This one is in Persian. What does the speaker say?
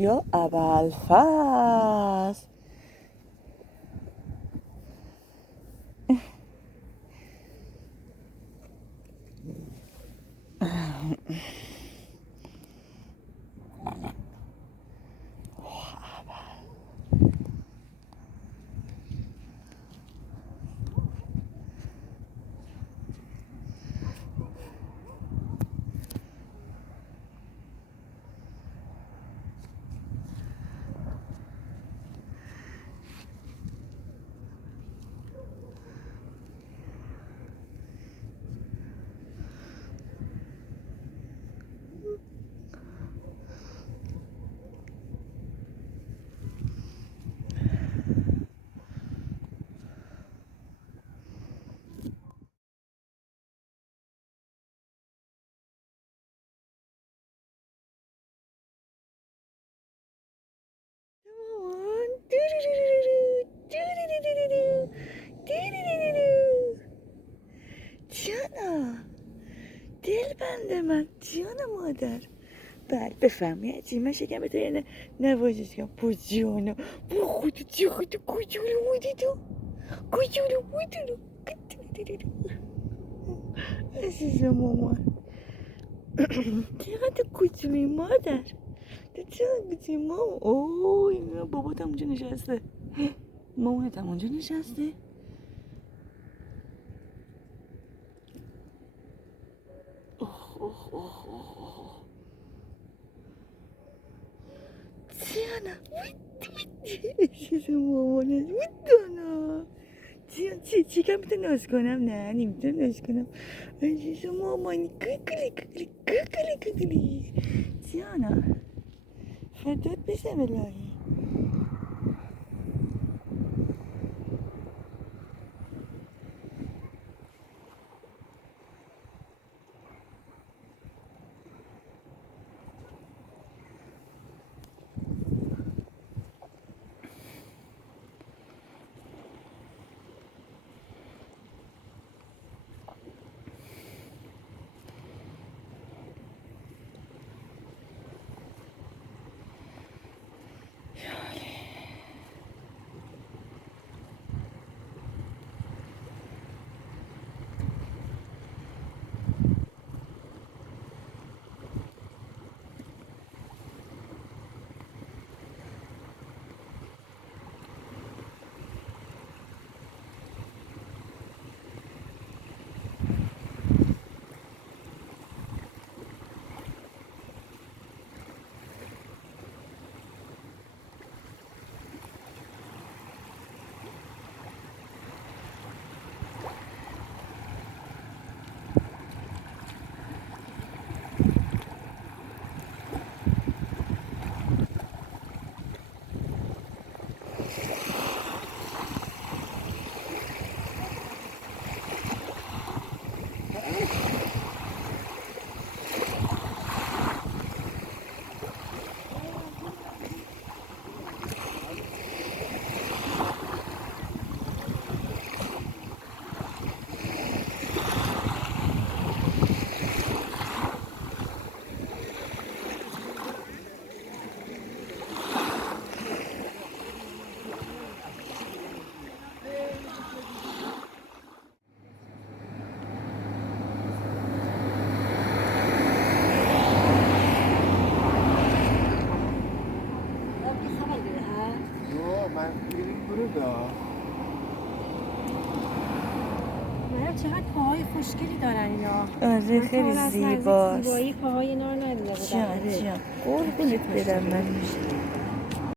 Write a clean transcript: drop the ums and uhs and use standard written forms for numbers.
یا ابوالفضل. جانا دل بنده من، جان مادر. بله بفرمی من شکم بهتره نوازش کنم. با جانا با خودت چقدر کجولو بودی تو، کجولو بودی تو عزیز مامان. چقدر کجولی مادر، تو چقدر کجولی مامان. اوه این بابات هم اونجا نشسته، مامانت هم اونجا نشسته. جانا چیز مامانت میدانا. چی کم میتونه ناز کنم؟ نه نمیتونه ناز کنم. عزیز مامانی ککلی ککلی ککلی ککلی. جانا فدات بشم الهی. چقدر پاهای خوشگلی دارن اینا. آره خیلی زیباست. زیبایی پاهای اینا رو ندیده بودم. جان قربونت برم من.